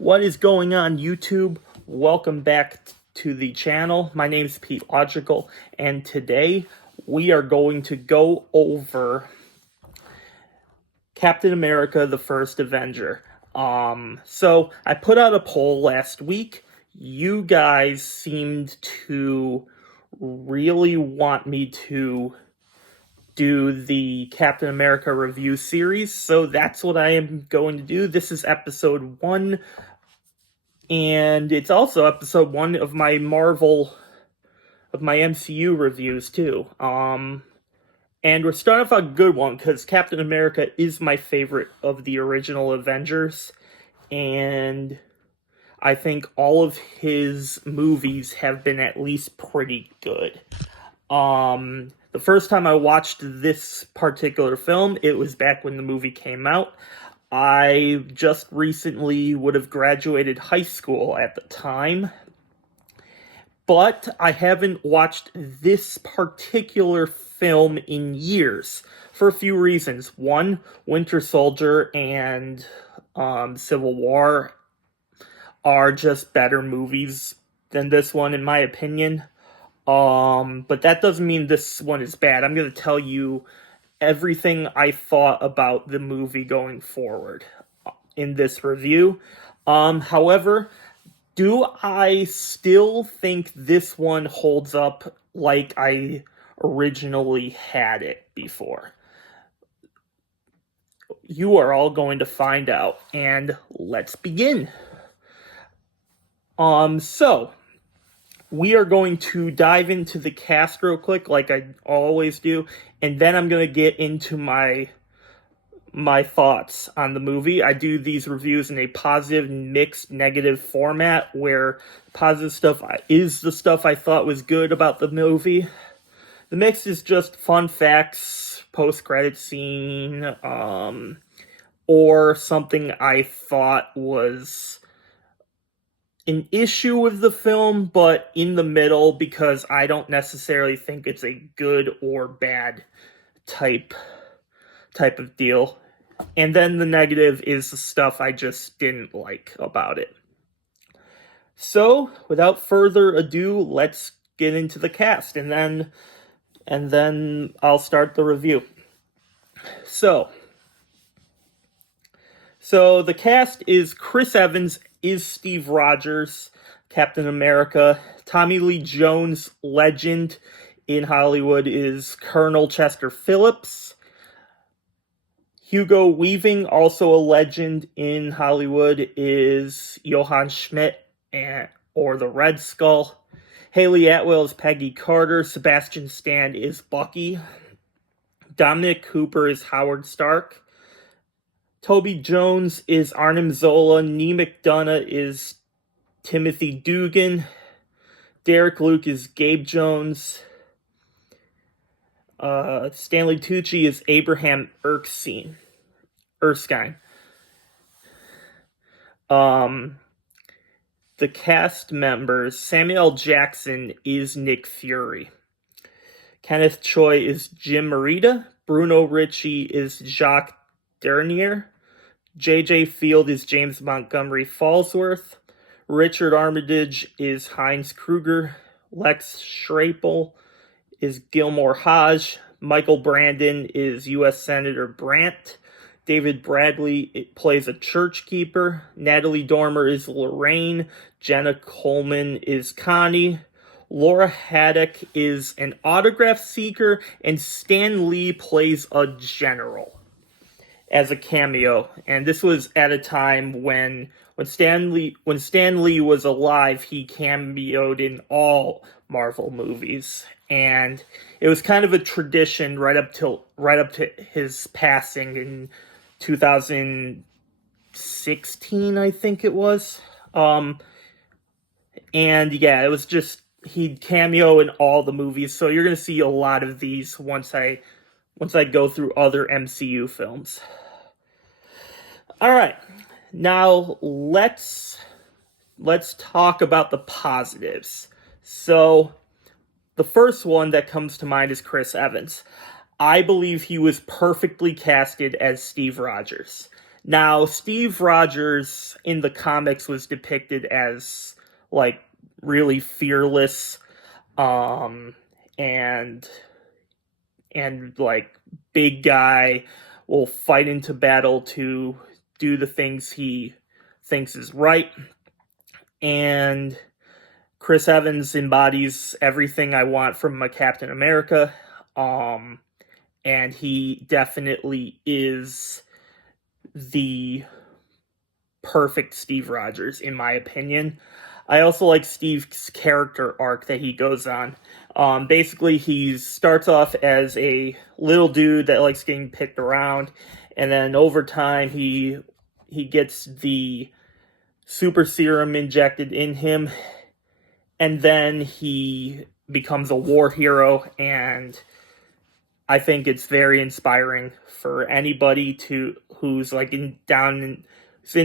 What is going on, YouTube? Welcome back to the channel. My name is Pete Logical, and today we are going to go over Captain America, the First Avenger. So I put out a poll last week. You guys seemed to really want me to do the Captain America review series, so that's what I am going to do. This is episode 1, and it's also episode 1 of my MCU reviews too. And we're starting off a good one, because Captain America is my favorite of the original Avengers, and I think all of his movies have been at least pretty good. The first time I watched this particular film, it was back when the movie came out. I just recently would have graduated high school at the time, but I haven't watched this particular film in years for a few reasons. One, Winter Soldier and Civil War are just better movies than this one, in my opinion. But that doesn't mean this one is bad. I'm going to tell you everything I thought about the movie going forward in this review. However, do I still think this one holds up like I originally had it before? You are all going to find out, and let's begin. So we are going to dive into the cast real quick, like I always do, and then I'm going to get into my thoughts on the movie. I do these reviews in a positive, mixed, negative format, where positive stuff is the stuff I thought was good about the movie. The mix is just fun facts, post-credit scene, or something I thought was an issue with the film, but in the middle, because I don't necessarily think it's a good or bad type of deal. And then the negative is the stuff I just didn't like about it. So, without further ado, let's get into the cast, and then I'll start the review. So the cast is Chris Evans is Steve Rogers, Captain America. Tommy Lee Jones, legend in Hollywood, is Colonel Chester Phillips. Hugo Weaving, also a legend in Hollywood, is Johann Schmidt, or the Red Skull. Haley Atwell is Peggy Carter. Sebastian Stan is Bucky. Dominic Cooper is Howard Stark. Toby Jones is Arnim Zola. Nee McDonough is Timothy Dugan. Derek Luke is Gabe Jones. Stanley Tucci is Abraham Erskine. The cast members: Samuel L. Jackson is Nick Fury. Kenneth Choi is Jim Morita. Bruno Ricci is Jacques Dernier. J.J. Field is James Montgomery Falsworth. Richard Armitage is Heinz Kruger. Lex Schrapel is Gilmore Hodge. Michael Brandon is U.S. Senator Brandt. David Bradley plays a church keeper. Natalie Dormer is Lorraine. Jenna Coleman is Connie. Laura Haddock is an autograph seeker. And Stan Lee plays a general as a cameo. And this was at a time when Stan Lee was alive, he cameoed in all Marvel movies. And it was kind of a tradition right up to his passing in 2016, I think it was. And yeah, it was just, he'd cameo in all the movies. So you're going to see a lot of these once I go through other MCU films. All right, now let's talk about the positives. So the first one that comes to mind is Chris Evans. I believe he was perfectly casted as Steve Rogers. Now, Steve Rogers in the comics was depicted as like really fearless, um, and like big guy, will fight into battle to do the things he thinks is right. And Chris Evans embodies everything I want from a Captain America. And he definitely is the perfect Steve Rogers, in my opinion. I also like Steve's character arc that he goes on. Basically, he starts off as a little dude that likes getting picked around, and then over time, he gets the super serum injected in him, and then he becomes a war hero. And I think it's very inspiring for anybody who's like in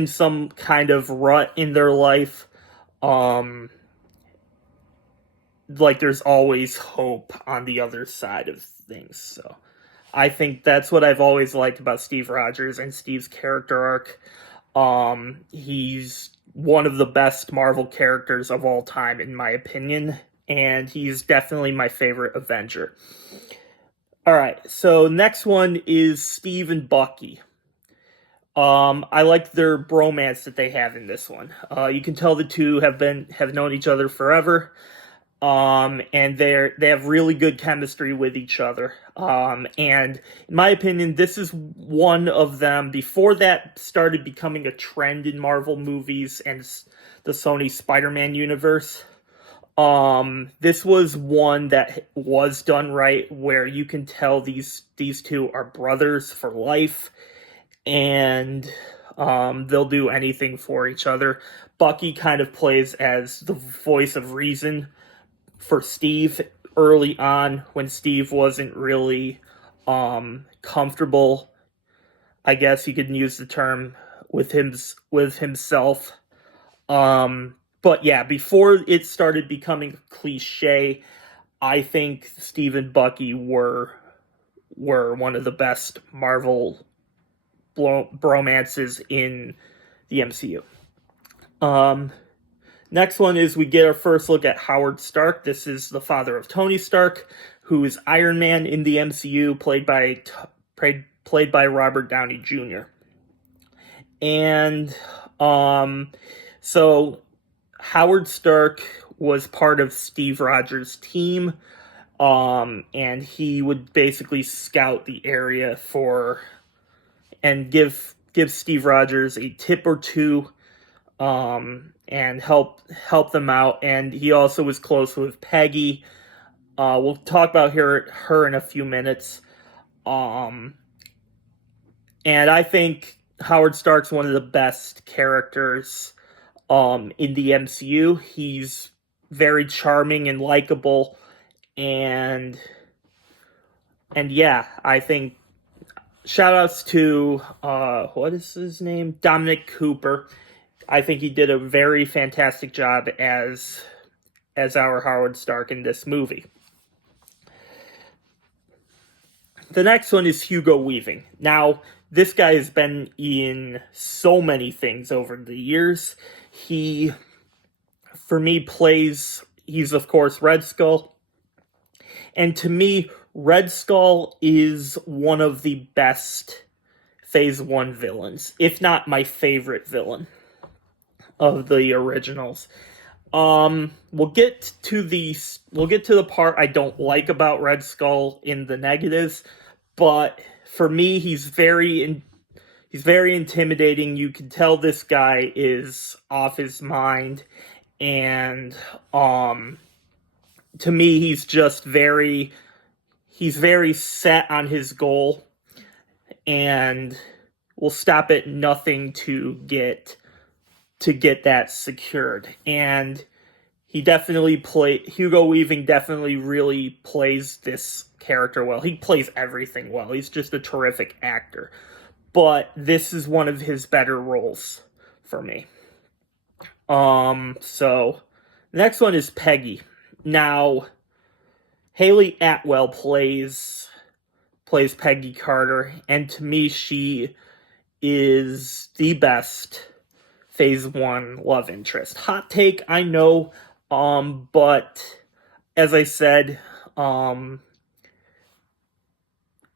some kind of rut in their life. Like there's always hope on the other side of things. So I think that's what I've always liked about Steve Rogers and Steve's character arc. He's one of the best Marvel characters of all time, in my opinion, and he's definitely my favorite Avenger. All right, so next one is Steve and Bucky. I like their bromance that they have in this one. You can tell the two have known each other forever. And they have really good chemistry with each other. And in my opinion, this is one of them. Before that started becoming a trend in Marvel movies and the Sony Spider-Man universe. This was one that was done right, where you can tell these two are brothers for life, and they'll do anything for each other. Bucky kind of plays as the voice of reason for Steve early on, when Steve wasn't really comfortable, I guess you could use the term, with himself. But yeah, before it started becoming cliche, I think Steve and Bucky were one of the best Marvel bromances in the MCU. Next one is we get our first look at Howard Stark. This is the father of Tony Stark, who is Iron Man in the MCU, played by Robert Downey Jr. And so Howard Stark was part of Steve Rogers' team, and he would basically scout the area and give Steve Rogers a tip or two, and help them out. And he also was close with Peggy. We'll talk about her in a few minutes. And I think Howard Stark's one of the best characters in the MCU. He's very charming and likable, and yeah, I think shout-outs to what is his name? Dominic Cooper. I think he did a very fantastic job as our Howard Stark in this movie. The next one is Hugo Weaving. Now, this guy has been in so many things over the years. He, for me, he's of course Red Skull. And to me, Red Skull is one of the best Phase 1 villains, if not my favorite villain of the originals. We'll get to the part I don't like about Red Skull in the negatives, but for me, he's very intimidating. You can tell this guy is off his mind, and to me, he's very set on his goal, and will stop at nothing to get that secured. And Hugo Weaving definitely really plays this character well. He plays everything well. He's just a terrific actor. But this is one of his better roles for me. So next one is Peggy. Now, Haley Atwell plays Peggy Carter, and to me, she is the best Phase 1 love interest. Hot take, I know, but as I said, um,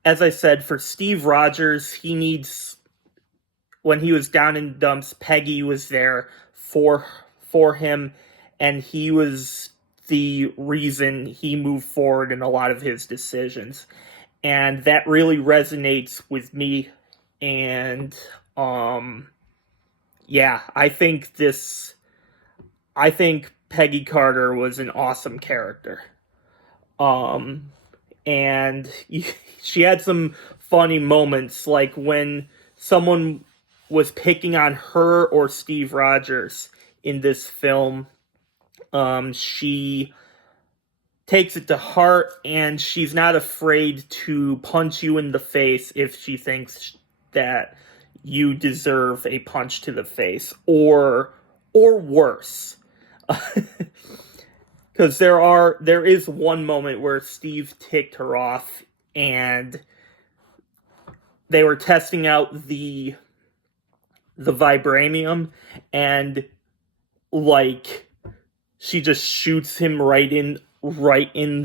for Steve Rogers, he needs, when he was down in the dumps, Peggy was there for him, and he was the reason he moved forward in a lot of his decisions. And that really resonates with me. And yeah, I think Peggy Carter was an awesome character. Um and she had some funny moments, like when someone was picking on her or Steve Rogers in this film. She takes it to heart, and she's not afraid to punch you in the face if she thinks that you deserve a punch to the face, or worse. Because there is one moment where Steve ticked her off, and they were testing out the vibranium, and like she just shoots him right in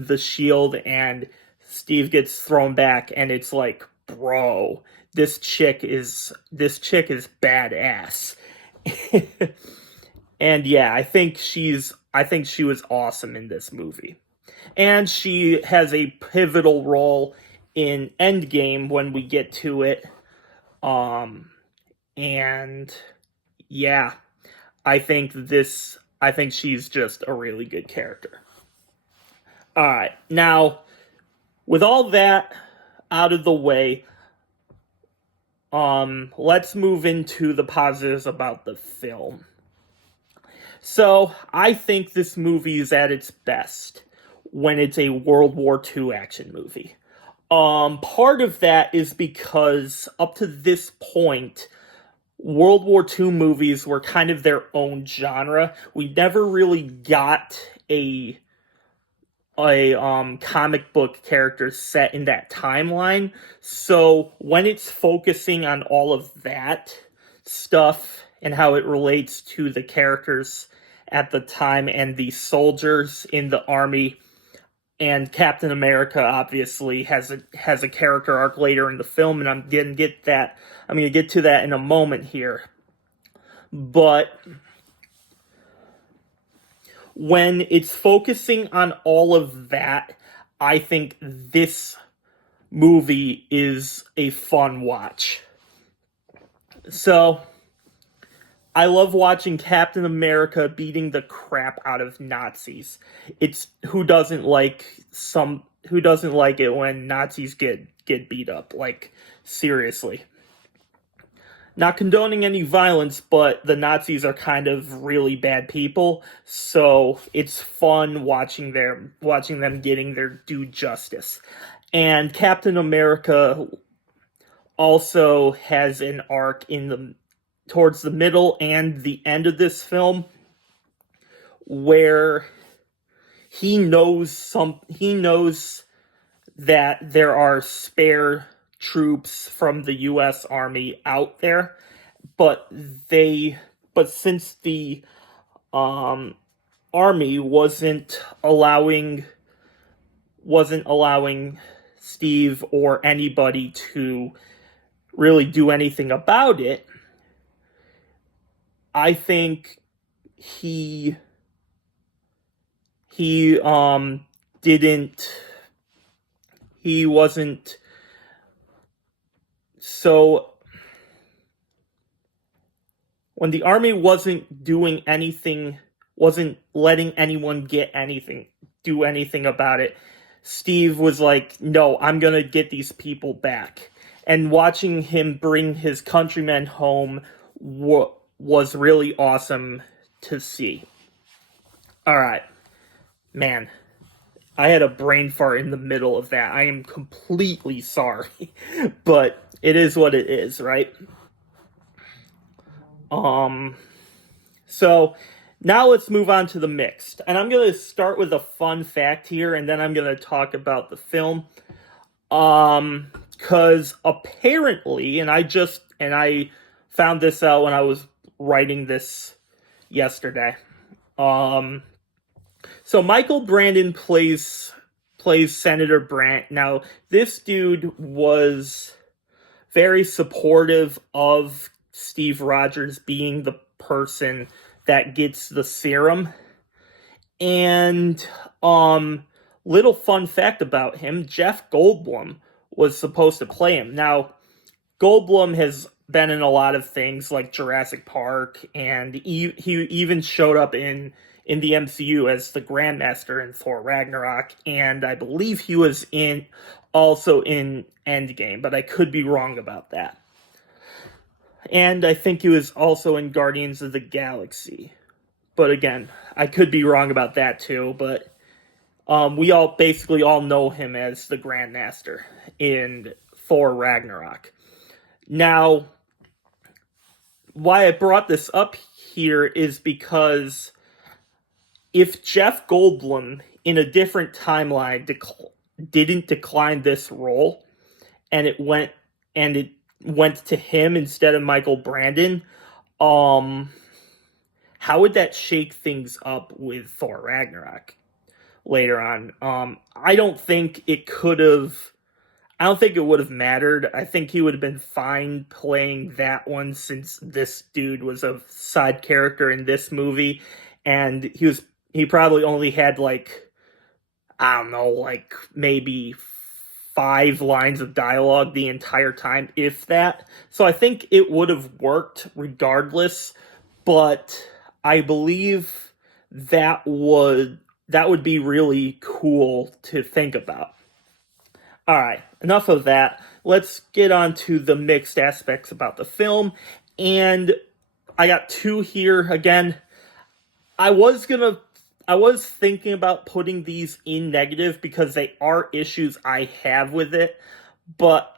the shield, and Steve gets thrown back, and it's like, bro, this chick is badass. And yeah, I think she was awesome in this movie. And she has a pivotal role in Endgame when we get to it. And yeah, I think she's just a really good character. Alright, now, with all that out of the way, let's move into the positives about the film. So, I think this movie is at its best when it's a World War II action movie. Part of that is because up to this point, World War II movies were kind of their own genre. We never really got a comic book character set in that timeline. So when it's focusing on all of that stuff and how it relates to the characters at the time and the soldiers in the army, and Captain America obviously has a character arc later in the film, and I'm gonna get to that in a moment here. But when it's focusing on all of that, I think this movie is a fun watch. So, I love watching Captain America beating the crap out of Nazis. It's who doesn't like it when Nazis get beat up? Like, seriously. Not condoning any violence, but the Nazis are kind of really bad people, so it's fun watching them getting their due justice. And Captain America also has an arc towards the middle and the end of this film where he knows that there are spare troops from the US Army out there, but since the army wasn't allowing Steve or anybody to really do anything about it, I think he wasn't so, when the army wasn't letting anyone do anything about it, Steve was like, no, I'm gonna get these people back. And watching him bring his countrymen home was really awesome to see. Alright, man, I had a brain fart in the middle of that. I am completely sorry, but it is what it is, right? So now let's move on to the mixed. And I'm going to start with a fun fact here, and then I'm going to talk about the film. Because apparently, and I found this out when I was writing this yesterday. Um, so Michael Brandon plays Senator Brandt. Now, this dude was very supportive of Steve Rogers being the person that gets the serum. And little fun fact about him, Jeff Goldblum was supposed to play him. Now, Goldblum has been in a lot of things like Jurassic Park, and he even showed up in the MCU as the Grandmaster in Thor Ragnarok, and I believe he was also in Endgame, but I could be wrong about that. And I think he was also in Guardians of the Galaxy. But again, I could be wrong about that too, but we all basically all know him as the Grandmaster in Thor Ragnarok. Now, why I brought this up here is because if Jeff Goldblum in a different timeline didn't decline this role and it went to him instead of Michael Brandon, how would that shake things up with Thor Ragnarok later on? I don't think it could have. I don't think it would have mattered. I think he would have been fine playing that one since this dude was a side character in this movie, and he probably only had like, I don't know, like maybe 5 lines of dialogue the entire time, if that. So I think it would have worked regardless, but I believe that would be really cool to think about. All right, enough of that. Let's get on to the mixed aspects about the film. And I got 2 here. Again, I was thinking about putting these in negative because they are issues I have with it, but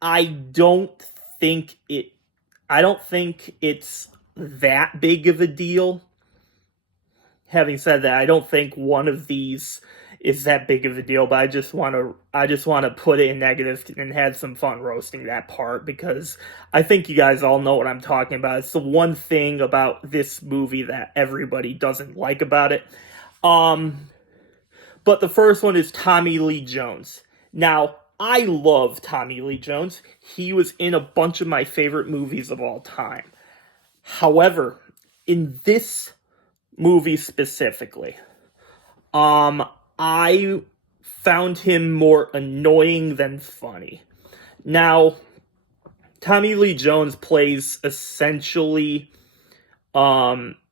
I don't think it's that big of a deal. Having said that, I don't think one of these is that big of a deal, but I just want to put it in negative and have some fun roasting that part because I think you guys all know what I'm talking about. It's the one thing about this movie that everybody doesn't like about it. But the first one is Tommy Lee Jones. Now, I love Tommy Lee Jones. He was in a bunch of my favorite movies of all time. However, in this movie specifically, I found him more annoying than funny. Now, Tommy Lee Jones plays essentially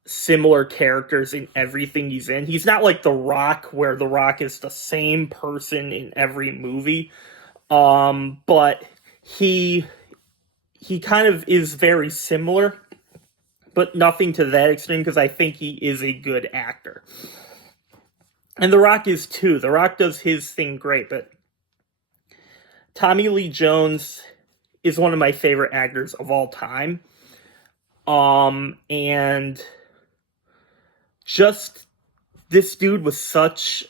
similar characters in everything he's in. He's not like The Rock, where The Rock is the same person in every movie. But he kind of is very similar, but nothing to that extreme because I think he is a good actor. And The Rock is too. The Rock does his thing great, but Tommy Lee Jones is one of my favorite actors of all time. And just this dude was such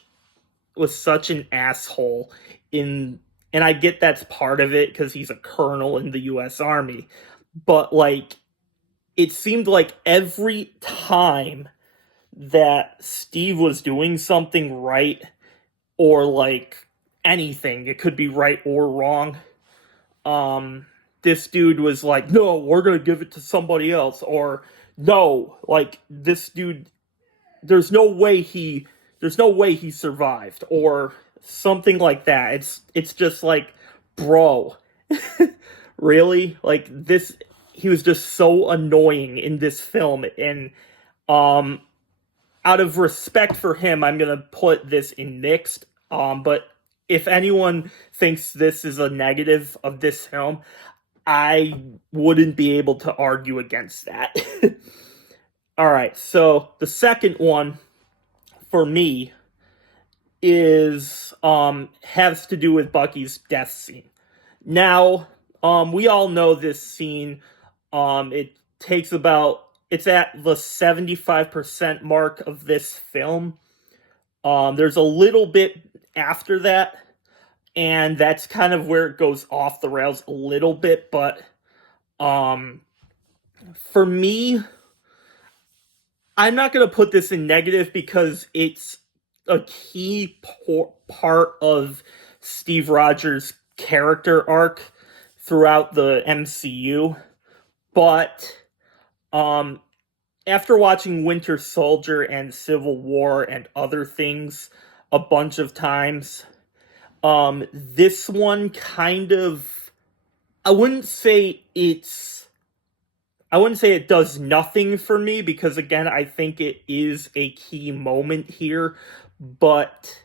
an asshole and I get that's part of it because he's a colonel in the US Army. But like it seemed like every time that Steve was doing something right or like anything, it could be right or wrong, this dude was like, no, we're gonna give it to somebody else, or no, like this dude, there's no way he survived, or something like that. It's just like, bro, really? Like this, he was just so annoying in this film, and out of respect for him, I'm gonna put this in mixed. But if anyone thinks this is a negative of this film, I wouldn't be able to argue against that. All right, so the second one for me is has to do with Bucky's death scene. Now, we all know this scene. It's at the 75% mark of this film. There's a little bit after that, and that's kind of where it goes off the rails a little bit. But um, for me, I'm not going to put this in negative because it's a key part of Steve Rogers' character arc throughout the MCU. But um, after watching Winter Soldier and Civil War and other things a bunch of times, this one kind of, I wouldn't say it does nothing for me, because again, I think it is a key moment here, but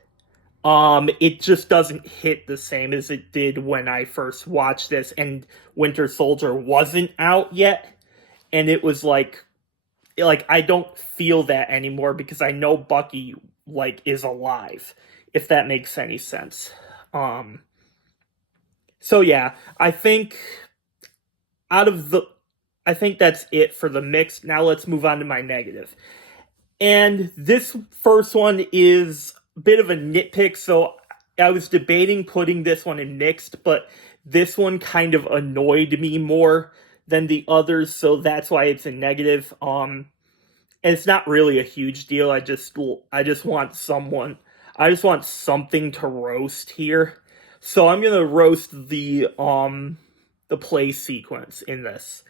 it just doesn't hit the same as it did when I first watched this and Winter Soldier wasn't out yet, and it was like I don't feel that anymore because I know Bucky is alive, if that makes any sense. Um so yeah, out of the I think that's it for the mix. Now let's move on to my negative. And this first one is a bit of a nitpick, so I was debating putting this one in mixed, but this one kind of annoyed me more than the others, so that's why it's a negative. And it's not really a huge deal. I just want something to roast here. So I'm gonna roast the play sequence in this.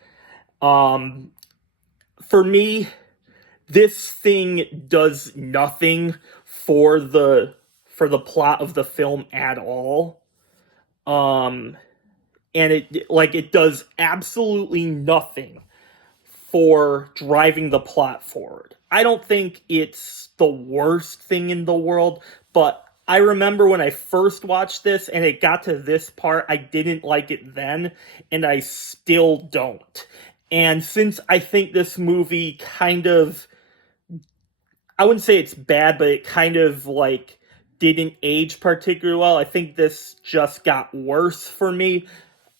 For me, this thing does nothing for the plot of the film at all. And it does absolutely nothing for driving the plot forward. I don't think it's the worst thing in the world, but I remember when I first watched this and it got to this part, I didn't like it then, and I still don't. And since I think this movie kind of, I wouldn't say it's bad, but it kind of didn't age particularly well. I think this just got worse for me.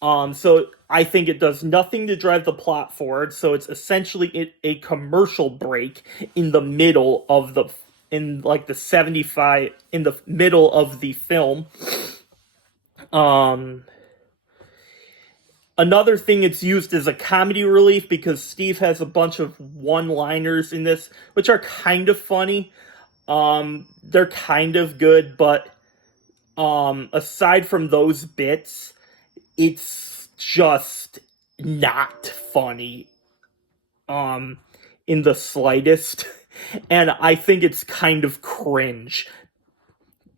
So I think it does nothing to drive the plot forward. So it's essentially a commercial break in the middle of the 75, in the middle of the film. Another thing, it's used as a comedy relief because Steve has a bunch of one-liners in this, which are kind of funny. They're kind of good, but aside from those bits, it's just not funny in the slightest. And I think it's kind of cringe,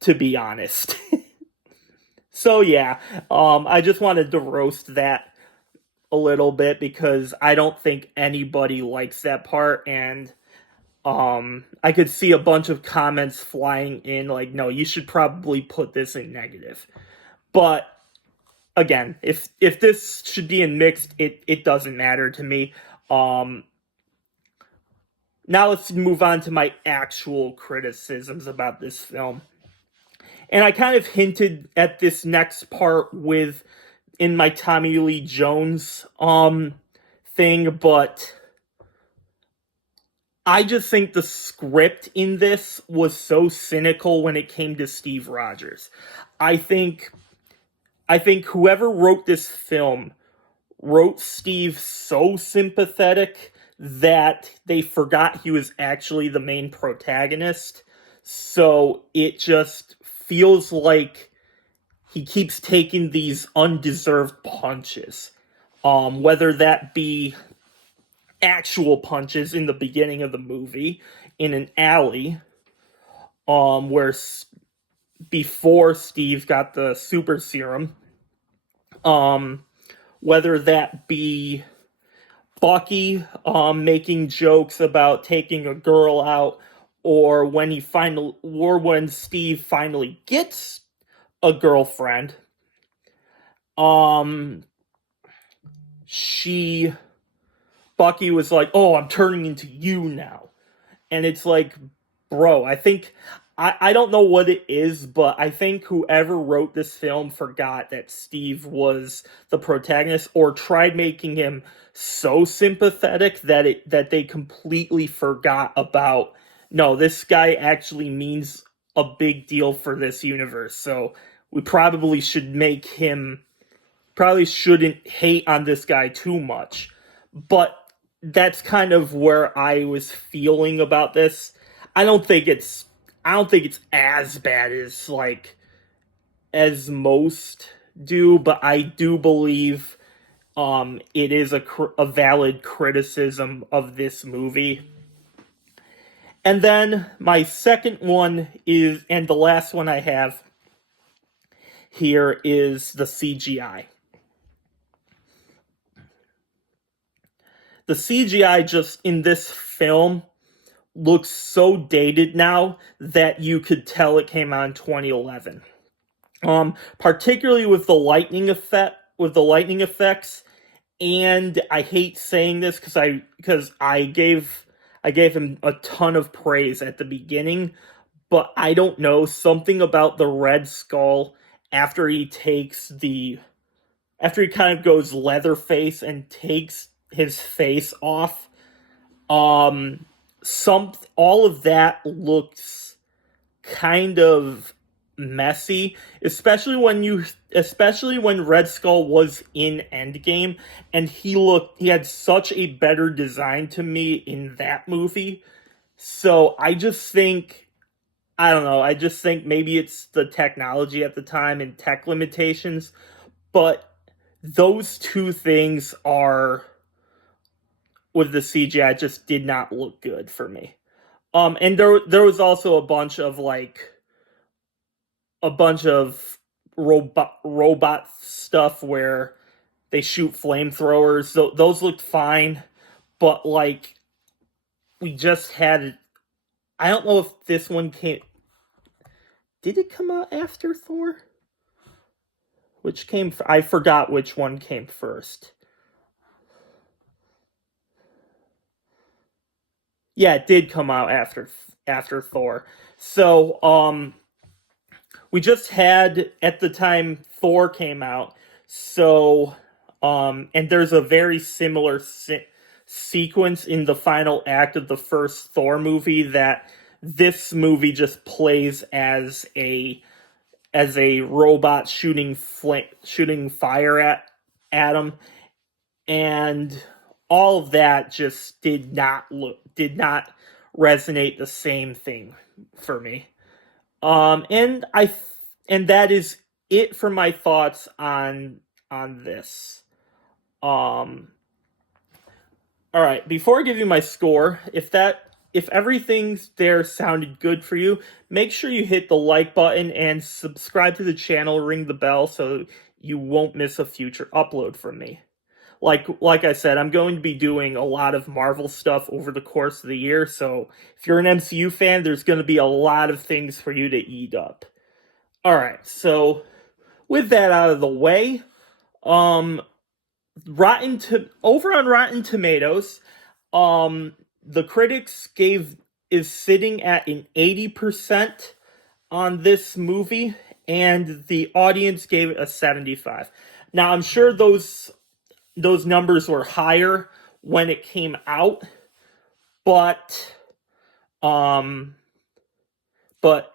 to be honest. So yeah, I just wanted to roast that a little bit because I don't think anybody likes that part, and I could see a bunch of comments flying in no, you should probably put this in negative. But again, if this should be in mixed, it doesn't matter to me. Now let's move on to my actual criticisms about this film. And I kind of hinted at this next part in my Tommy Lee Jones thing, but I just think the script in this was so cynical when it came to Steve Rogers. I think whoever wrote this film wrote Steve so sympathetic that they forgot he was actually the main protagonist. So it just feels like he keeps taking these undeserved punches. Whether that be actual punches in the beginning of the movie in an alley, where before Steve got the super serum, whether that be Bucky making jokes about taking a girl out, or when Steve finally gets a girlfriend, Bucky was like, "Oh, I'm turning into you now," and it's like, bro, I don't know what it is, but I think whoever wrote this film forgot that Steve was the protagonist, or tried making him so sympathetic that they completely forgot about, no, this guy actually means a big deal for this universe. So we probably shouldn't hate on this guy too much. But that's kind of where I was feeling about this. I don't think it's as bad as as most do, but I do believe it is a valid criticism of this movie. And then my second one is, and the last one I have here, is the CGI. The CGI just in this film looks so dated now that you could tell it came out in 2011. Particularly with the lightning effects, and I hate saying this because I gave him a ton of praise at the beginning, but I don't know, something about the Red Skull after he kind of goes Leatherface and takes his face off, all of that looks kind of messy, especially when Red Skull was in Endgame, and he had such a better design to me in that movie. So I just think, I don't know, I just think maybe it's the technology at the time and tech limitations, but those two things with the CGI just did not look good for me. And there was also a bunch of robot stuff where they shoot flamethrowers. So those looked fine, but we just had, I don't know if this one did it come out after Thor? I forgot which one came first. Yeah, it did come out after Thor. So, we just had, at the time Thor came out, so, and there's a very similar sequence in the final act of the first Thor movie that this movie just plays as a robot shooting fire at him, and all of that just did not resonate the same thing for me. And that is it for my thoughts on this. All right, before I give you my score, if everything there sounded good for you, make sure you hit the like button and subscribe to the channel, ring the bell so you won't miss a future upload from me. Like I said, I'm going to be doing a lot of Marvel stuff over the course of the year, so if you're an MCU fan, there's going to be a lot of things for you to eat up. Alright, so with that out of the way, over on Rotten Tomatoes, the critics is sitting at an 80% on this movie, and the audience gave it a 75. Now, I'm sure those numbers were higher when it came out, but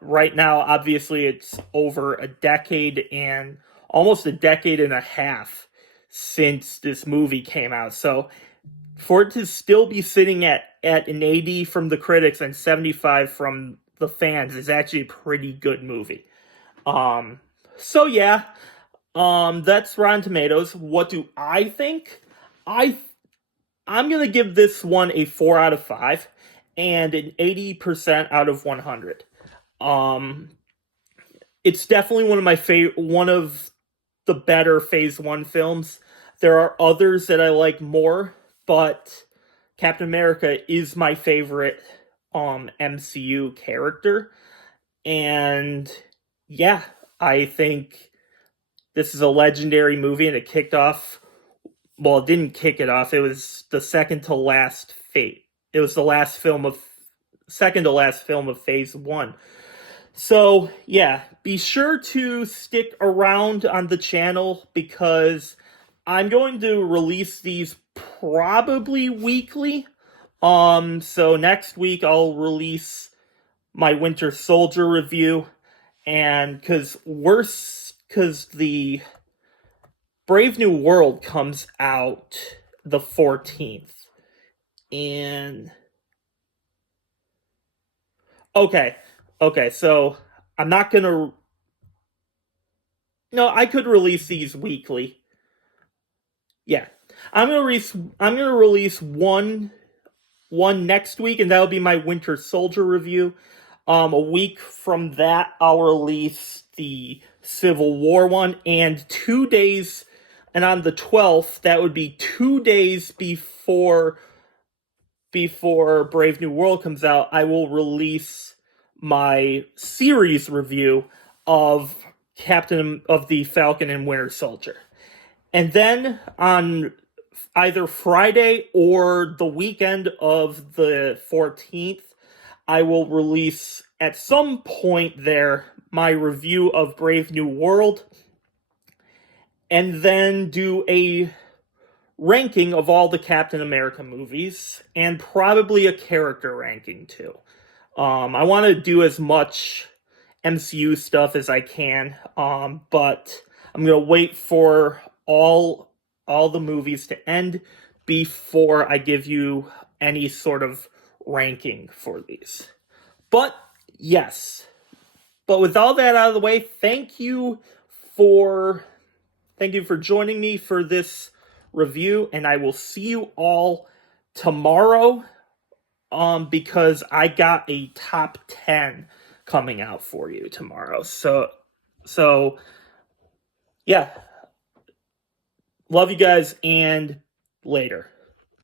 right now, obviously, it's over a decade and almost a decade and a half since this movie came out. So for it to still be sitting at an 80 from the critics and 75 from the fans is actually a pretty good movie. So yeah, that's Rotten Tomatoes. What do I think? I'm gonna give this one a 4 out of 5 and an 80% out of 100. It's definitely one of the better Phase 1 films. There are others that I like more, but Captain America is my favorite MCU character. And yeah, I think this is a legendary movie, and it kicked off, well, it didn't kick it off, it was the second to last Phase 1. So, yeah, be sure to stick around on the channel because I'm going to release these probably weekly. So next week I'll release my Winter Soldier review, and because we're because the Brave New World comes out the 14th. And okay, so I'm not gonna. No, I could release these weekly. Yeah, I'm gonna release one next week, and that'll be my Winter Soldier review. A week from that, I'll release the Civil War one, and 2 days, and on the 12th, that would be 2 days before Brave New World comes out, I will release my series review of the Falcon and Winter Soldier. And then on either Friday or the weekend of the 14th, I will release at some point there my review of Brave New World, and then do a ranking of all the Captain America movies, and probably a character ranking too. I want to do as much MCU stuff as I can, but I'm gonna wait for all the movies to end before I give you any sort of ranking for these. But yes, but with all that out of the way, for thank you for joining me for this review, and I will see you all tomorrow, because I got a top 10 coming out for you tomorrow. So yeah. Love you guys, and later.